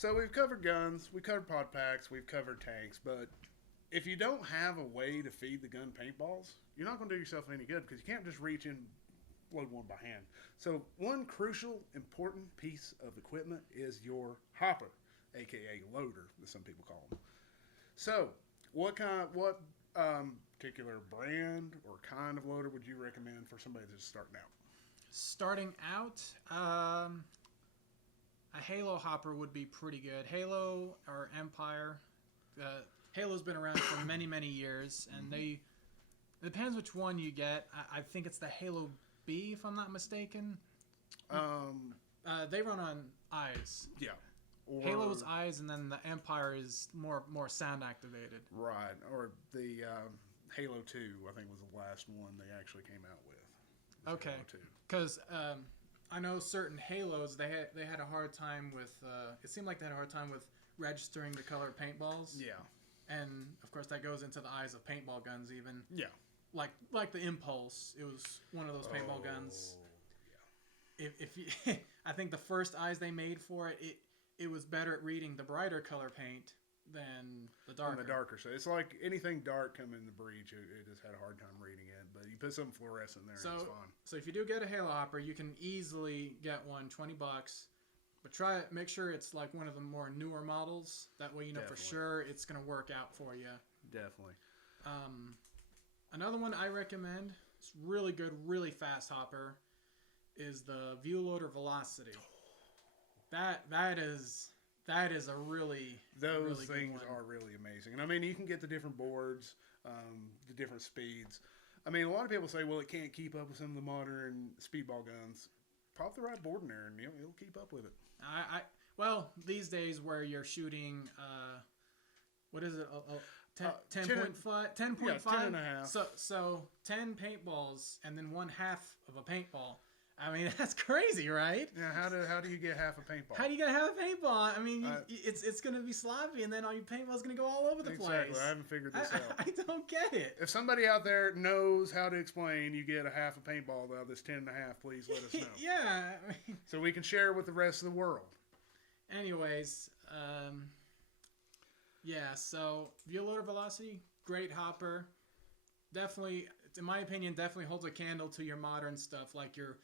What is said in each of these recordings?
So we've covered guns, we covered pod packs, we've covered tanks, but if you don't have a way to feed the gun paintballs, you're not going to do yourself any good because you can't just reach in load one by hand. So one crucial, important piece of equipment is your hopper, aka loader, as some people call them. So, what particular brand or kind of loader would you recommend for somebody that's starting out? Starting out, a Halo hopper would be pretty good. Halo or Empire. Halo's been around for many, many years, and it depends which one you get. I think it's the Halo B, if I'm not mistaken. They run on eyes. Yeah. Or, Halo's eyes, and then the Empire is more sound activated. Right. Or the Halo 2, I think, was the last one they actually came out with. Okay. Because I know certain Halos, they had a hard time with. It seemed like they had a hard time with registering the color paintballs. Yeah. And of course, that goes into the eyes of paintball guns, even. Yeah. Like the Impulse, it was one of those paintball guns. Yeah. If you, I think the first eyes they made for it was better at reading the brighter color paint than the darker. On the darker side. It's like anything dark coming in the breach, it just had a hard time reading it. But you put something fluorescent there, and it's fine. So if you do get a Halo hopper, you can easily get one, $20. But make sure it's like one of the more newer models. That way you know Definitely. for sure it's going to work out for you. Definitely. Another one I recommend, it's really good, really fast hopper, is the View Loader Velocity. That is a really Those really things good one. are really amazing. And I mean, you can get the different boards, the different speeds. I mean, a lot of people say, well, it can't keep up with some of the modern speedball guns. Pop the right board in there and it'll keep up with it. Well, these days where you're shooting, what is it? 10.5? 10.5? Yeah, 10 and a half. So 10 paintballs and then one half of a paintball. I mean, that's crazy, right? Yeah, how do you get half a paintball? How do you gotta have a paintball? I mean, it's gonna be sloppy, and then all your paintball's gonna go all over the place. Exactly. I haven't figured this out. I don't get it. If somebody out there knows how to explain you get a half a paintball out of this 10 and a half, please let us know. Yeah. I mean, So we can share with the rest of the world. anyways, yeah. So View Loader Velocity, great hopper. Definitely, in my opinion, definitely holds a candle to your modern stuff, like your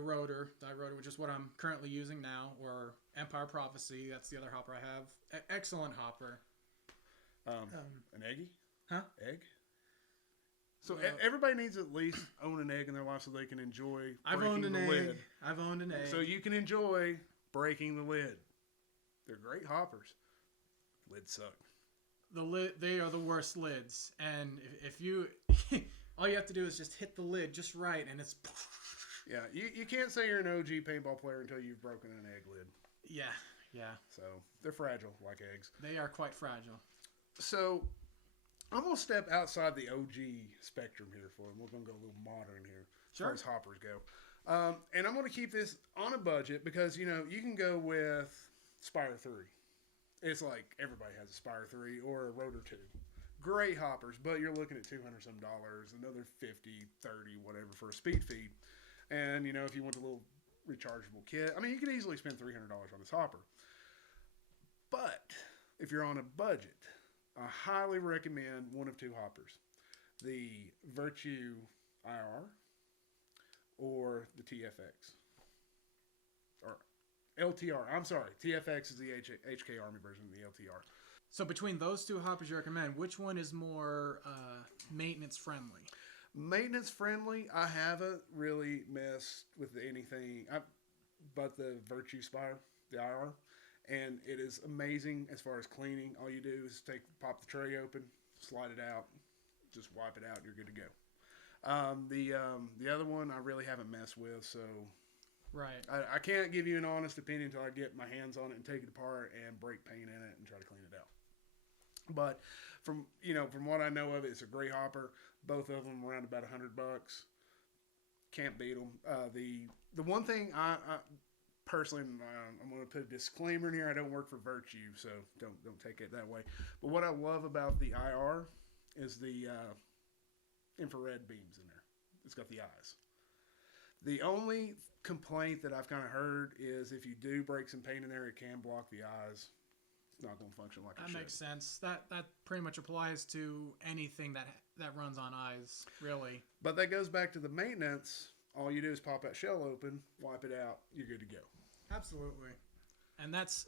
rotor, die rotor, which is what I'm currently using now, or Empire Prophecy. That's the other hopper I have. Excellent hopper. An eggy? Huh? Egg? So Well- everybody needs to at least own an egg in their life so they can enjoy I've breaking owned an the egg. lid. I've owned an egg. So you can enjoy breaking the lid. They're great hoppers. Lids suck. They are the worst lids, and if you, all you have to do is just hit the lid just right, and it's. Yeah, you can't say you're an OG paintball player until you've broken an egg lid. Yeah. So they're fragile like eggs. They are quite fragile. So I'm going to step outside the OG spectrum here for them. We're going to go a little modern here as far as hoppers go. And I'm going to keep this on a budget because, you can go with Spire 3. It's like everybody has a Spire 3 or a Rotor 2. Great hoppers, but you're looking at $200 some, another 50, 30, whatever for a speed feed. And, if you want a little rechargeable kit, I mean, you could easily spend $300 on this hopper. But if you're on a budget, I highly recommend one of two hoppers. The Virtue IR or the TFX. Or LTR. I'm sorry. TFX is the HK Army version of the LTR. So between those two hoppers you recommend, which one is more maintenance friendly? Maintenance friendly, I haven't really messed with anything but the Virtue Spire, the IR. And it is amazing as far as cleaning. All you do is pop the tray open, slide it out, just wipe it out, and you're good to go. The other one I really haven't messed with, so right. I can't give you an honest opinion until I get my hands on it and take it apart and break paint in it and try to clean it out. But from what I know of it, it's a great hopper. Both of them around about $100. Can't beat them. The one thing I personally, I'm going to put a disclaimer in here. I don't work for Virtue, so don't take it that way. But what I love about the IR is the infrared beams in there. It's got the eyes. The only complaint that I've kind of heard is if you do break some paint in there, it can block the eyes. It's not going to function like it should. That makes sense. That pretty much applies to anything that runs on eyes, really. But that goes back to the maintenance. All you do is pop that shell open, wipe it out, you're good to go. Absolutely. And that's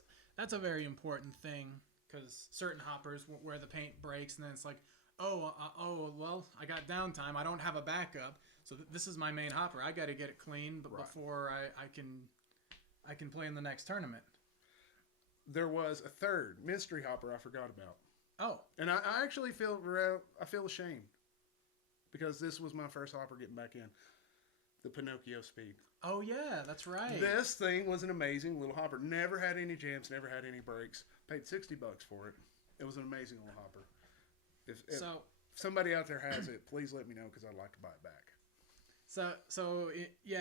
a very important thing, because certain hoppers where the paint breaks and then it's like, well, I got downtime. I don't have a backup. So this is my main hopper. I got to get it clean before I can play in the next tournament. There was a third mystery hopper I forgot about. Oh. And I actually feel ashamed because this was my first hopper getting back in. The Pinocchio Speed. Oh, yeah, that's right. This thing was an amazing little hopper. Never had any jams, never had any breaks. Paid $60 for it. It was an amazing little hopper. If somebody out there has it, please let me know because I'd like to buy it back.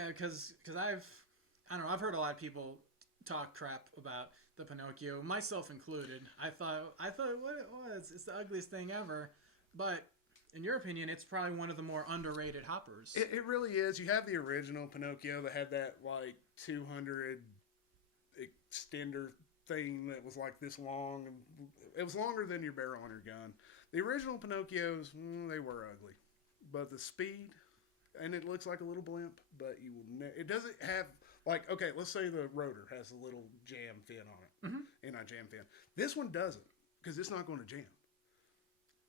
Because I've heard a lot of people talk crap about the Pinocchio, myself included. I thought what it was, it's the ugliest thing ever. But in your opinion, it's probably one of the more underrated hoppers. It really is. You have the original Pinocchio that had that like 200 extender thing that was like this long, and it was longer than your barrel on your gun. The original Pinocchios, they were ugly, but the Speed, and it looks like a little blimp, but it doesn't have like, okay, let's say the rotor has a little jam fin on it, anti-jam fin. This one doesn't, because it's not going to jam.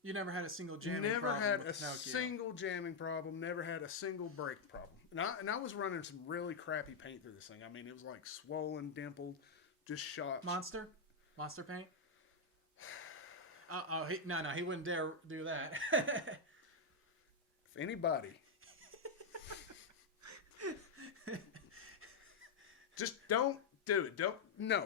You never had a single jamming problem? Never had a single jamming problem. Never had a single break problem. And I was running some really crappy paint through this thing. I mean, it was like swollen, dimpled, just shot. Monster paint? He wouldn't dare do that. If anybody, just don't do it. No.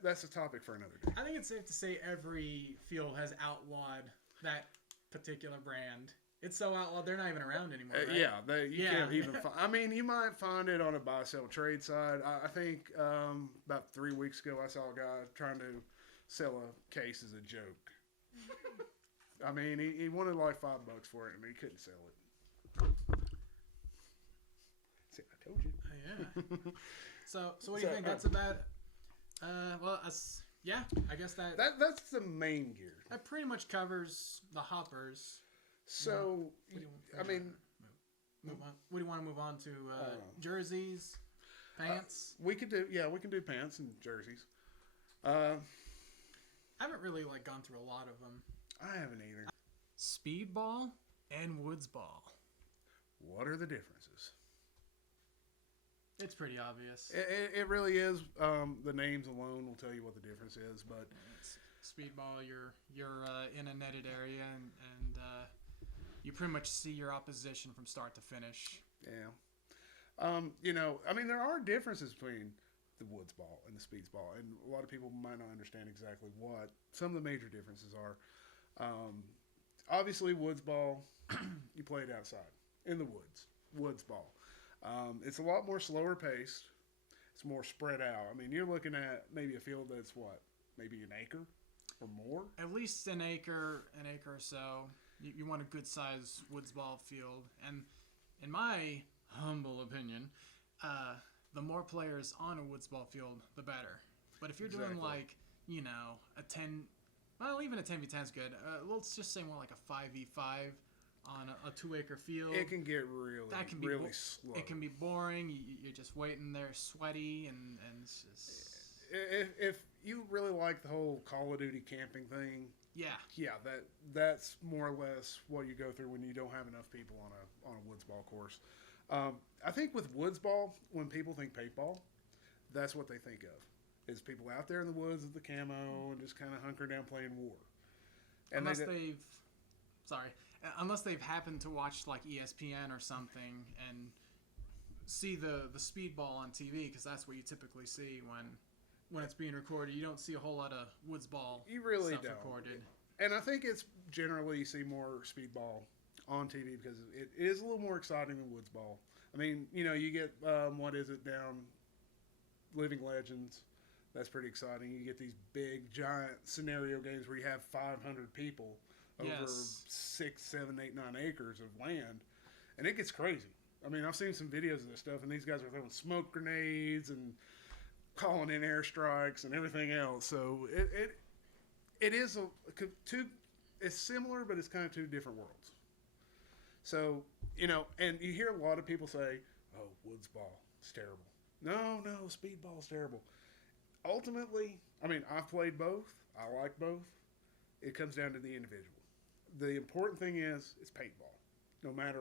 That's a topic for another day. I think it's safe to say every field has outlawed that particular brand. It's so outlawed, they're not even around anymore, right? You can't even find. I mean, you might find it on a buy-sell trade side. I think about 3 weeks ago, I saw a guy trying to sell a case as a joke. I mean, he wanted like $5 for it, and he couldn't sell it. See, I told you. Yeah. So what do you think? That's about. I guess that's the main gear. That pretty much covers the hoppers. So, move on. What do you want to move on to? Jerseys, pants. We can do pants and jerseys. I haven't really gone through a lot of them. I haven't either. Speedball and woods ball. What are the differences? It's pretty obvious. It really is. The names alone will tell you what the difference is. But speedball, you're in a netted area and you pretty much see your opposition from start to finish. Yeah. There are differences between the woods ball and the speeds ball, and a lot of people might not understand exactly what some of the major differences are. Obviously, woods ball, you play it outside in the woods. Woods ball. It's a lot more slower paced. It's more spread out. I mean, you're looking at maybe a field that's maybe an acre or more? At least an acre or so. You want a good size woods ball field. And in my humble opinion, the more players on a woods ball field, the better. But if you're doing a 10, well, even a 10v10 is good. Let's just say more like a 5v5 on a 2-acre field. It can get really slow. It can be boring. You're just waiting there sweaty and it's just... If you really like the whole Call of Duty camping thing, yeah, that's more or less what you go through when you don't have enough people on a woods ball course. I think with woods ball, when people think paintball, that's what they think of, is people out there in the woods with the camo and just kind of hunker down playing war. And unless they've happened to watch like ESPN or something and see the speedball on TV, because that's what you typically see when it's being recorded. You don't see a whole lot of woods ball. You really stuff don't. Recorded. And I think it's generally you see more speedball on TV because it is a little more exciting than woods ball. I mean, you get down Living Legends. That's pretty exciting. You get these big, giant scenario games where you have 500 people over 6, 7, 8, 9 acres of land, and it gets crazy. I mean, I've seen some videos of this stuff, and these guys are throwing smoke grenades and calling in airstrikes and everything else. So it is it's similar, but it's kind of two different worlds. So, you know, and you hear a lot of people say, oh, woods ball, it's terrible. No, speedball's terrible. Ultimately, I mean, I've played both. I like both. It comes down to the individual. The important thing is, it's paintball. No matter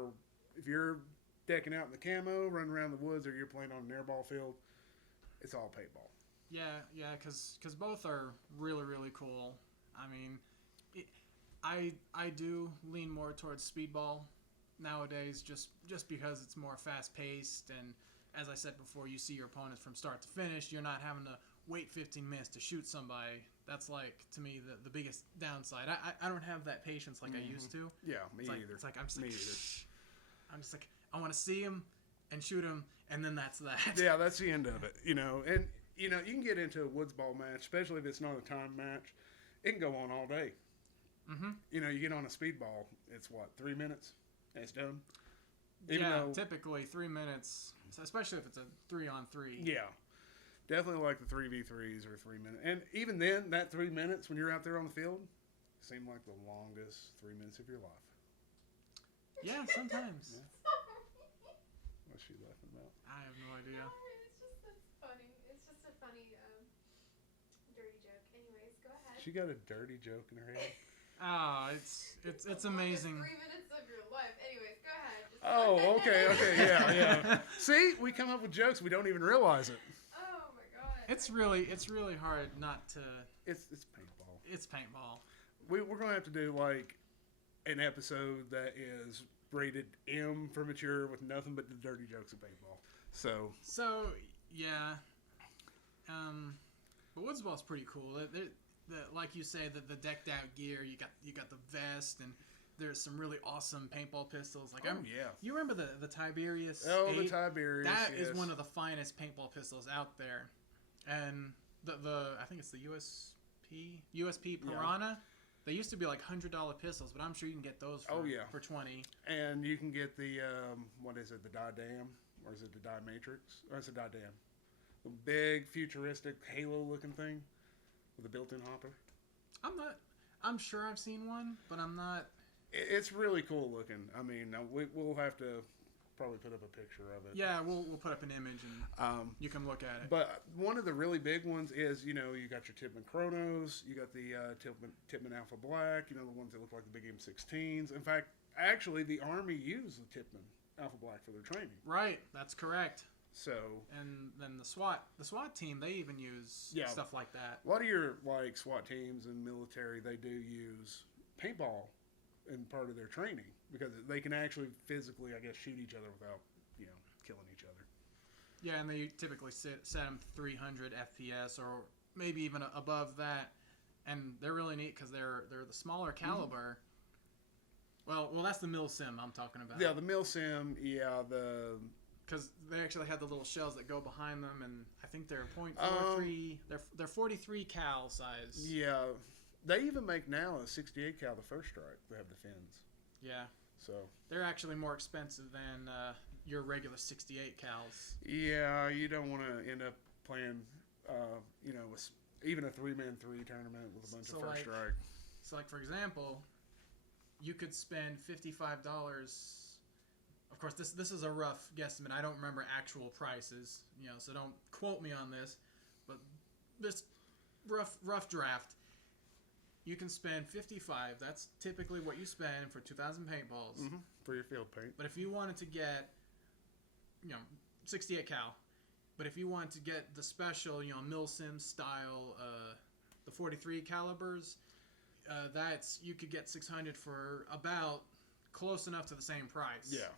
if you're decking out in the camo, running around the woods, or you're playing on an airball field, it's all paintball. Yeah, because both are really, really cool. I mean, I do lean more towards speedball nowadays, just because it's more fast-paced, and as I said before, you see your opponents from start to finish. You're not having to wait 15 minutes to shoot somebody. That's, like, to me, the biggest downside. I don't have that patience like I used to. Yeah, me either. It's like, I'm just like, I want to see him and shoot him, and then that's that. Yeah, that's the end of it, you know. And, you know, you can get into a woods ball match, especially if it's not a time match. It can go on all day. Mm-hmm. You know, you get on a speedball, it's what, 3 minutes? And it's done? Typically 3 minutes, especially if it's a 3-on-3. Yeah. Definitely like the 3v3s or 3 minutes. And even then, that 3 minutes when you're out there on the field seemed like the longest 3 minutes of your life. Yeah, sometimes. Yeah. What's she laughing about? I have no idea. That's funny. It's just a funny, dirty joke. Anyways, go ahead. She got a dirty joke in her head. It's amazing. 3 minutes of your life. Anyways, go ahead. Oh, okay, yeah. See, we come up with jokes, we don't even realize it. Oh my god. It's really hard not to. It's paintball. It's paintball. We're gonna have to do like an episode that is rated M for mature with nothing but the dirty jokes of paintball. So yeah, but woods ball's pretty cool. Like you say, the decked out gear. You got the vest, and there's some really awesome paintball pistols. Like you remember the Tiberius? Oh, 8? the Tiberius. That yes. is one of the finest paintball pistols out there, and the I think it's the USP Piranha. Yeah. They used to be like $100 pistols, but I'm sure you can get those for 20. And you can get the what is it, the Didam, or is it the Dimatrix? Or is it Didam? The big futuristic Halo looking thing with a built-in hopper. I'm sure I've seen one, but I'm not. It's really cool looking. I mean, we'll have to probably put up a picture of it. Yeah, we'll put up an image and you can look at it. But one of the really big ones is, you know, you got your Tippmann Chronos, you got the Tippmann Alpha Black, you know, the ones that look like the big M16s. In fact, actually, the Army used the Tippmann Alpha Black for their training. Right, that's correct. So, and then the SWAT team, they even use stuff like that. A lot of your like SWAT teams and military, they do use paintball in part of their training because they can actually physically, I guess, shoot each other without, you know, killing each other. Yeah, and they typically set them 300 FPS or maybe even above that, and they're really neat because they're the smaller caliber. Mm-hmm. Well, that's the Milsim I'm talking about. Yeah, the Milsim. Yeah, because they actually had the little shells that go behind them, and I think they're .43. They're 43 cal size. Yeah, they even make now a 68 cal, the first strike. They have the fins. Yeah. So they're actually more expensive than your regular 68 cals. Yeah, you don't want to end up playing, you know, with even a 3-man 3 tournament with a bunch of first strike. So, like for example, you could spend $55. Of course, this is a rough guesstimate. I don't remember actual prices, you know, so don't quote me on this. But this rough draft, you can spend $55. That's typically what you spend for 2,000 paintballs. Mm-hmm. For your field paint. But if you wanted to get, you know, 68 cal, but if you wanted to get the special, you know, Milsim style, the 43 calibers, you could get 600 for about close enough to the same price. Yeah.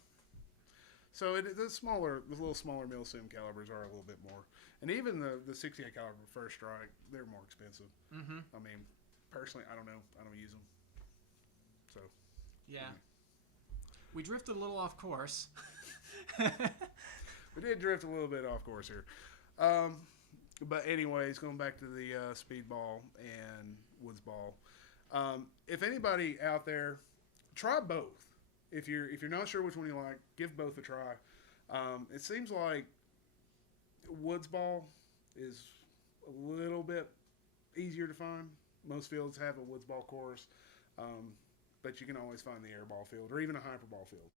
So the little smaller Milsim calibers are a little bit more, and even the 68 caliber first strike, they're more expensive. Mm-hmm. I mean, personally, I don't know. I don't use them. So. Yeah. We drifted a little off course. We did drift a little bit off course here. But anyways, going back to the speedball and woods ball. If anybody out there, try both. If you're not sure which one you like, give both a try. It seems like woods ball is a little bit easier to find. Most fields have a woods ball course, but you can always find the air ball field or even a hyper ball field.